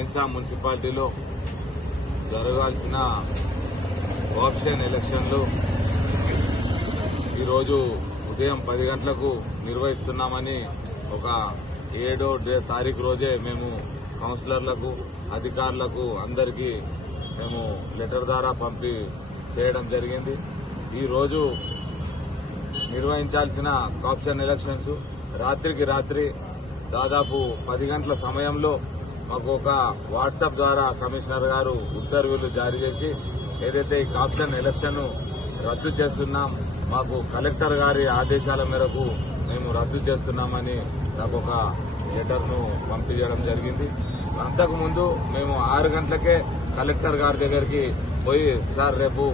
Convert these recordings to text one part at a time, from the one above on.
మైన్సా మున్సిపాలిటీలో జరగాల్సిన ఆప్షన్ ఎలక్షన్లు ఈరోజు ఉదయం 10 గంటలకు నిర్వహిస్తున్నామని ఒక 7వ తారీఖు రోజే మేము కౌన్సిలర్లకు అధికారులకు అందరికీ మేము లెటర్ ద్వారా పంపి చేయడం జరిగింది. ఈరోజు నిర్వహించాల్సిన ఆప్షన్ ఎలక్షన్స్ రాత్రికి రాత్రి దాదాపు 10 గంటల సమయంలో మాకు ఒక వాట్సాప్ ద్వారా కమిషనర్ గారు ఉత్తర్వులు జారీ చేసి ఏదైతే ఈ ఆప్షన్ ఎలక్షన్ రద్దు చేస్తున్నాం, మాకు కలెక్టర్ గారి ఆదేశాల మేరకు మేము రద్దు చేస్తున్నామని నాకు ఒక లెటర్ను పంపించడం జరిగింది. అంతకుముందు మేము 6 గంటలకే కలెక్టర్ గారి దగ్గరికి పోయి సార్ రేపు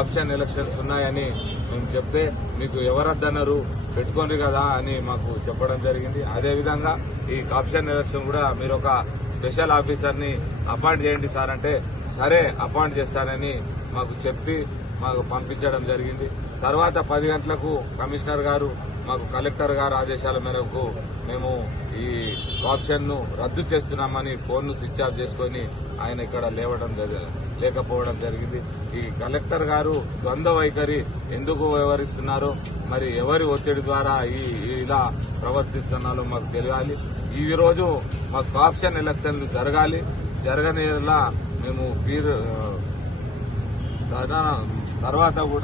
ఆప్షన్ ఎలక్షన్స్ ఉన్నాయని మేము చెప్తే మీకు ఎవరద్దన్నారు పెట్టుకోండి కదా అని మాకు చెప్పడం జరిగింది. అదేవిధంగా ఈ ఆప్షన్ ఎలక్షన్ కూడా మీరు ఒక స్పెషల్ ఆఫీసర్ని అపాయింట్ చేయండి సార్ అంటే సరే అపాయింట్ చేస్తానని మాకు చెప్పి మాకు పంపించడం జరిగింది. తర్వాత 10 గంటలకు కమిషనర్ గారు మాకు కలెక్టర్ గారు ఆదేశాల మేరకు మేము ఈ ఆప్షన్ ను రద్దు చేస్తున్నామని ఫోన్ ను స్విచ్ ఆఫ్ చేసుకుని ఆయన ఇక్కడ లేకపోవడం జరిగింది. ఈ కలెక్టర్ గారు ద్వంద్వ వైఖరి ఎందుకు వ్యవహరిస్తున్నారో మరి ఎవరి ఒత్తిడి ద్వారా ఇలా ప్రవర్తిస్తున్నారో మాకు తెలియాలి. ఈ రోజు మాకు ఆప్షన్ ఎలక్షన్లు జరగని మేము తర్వాత కూడా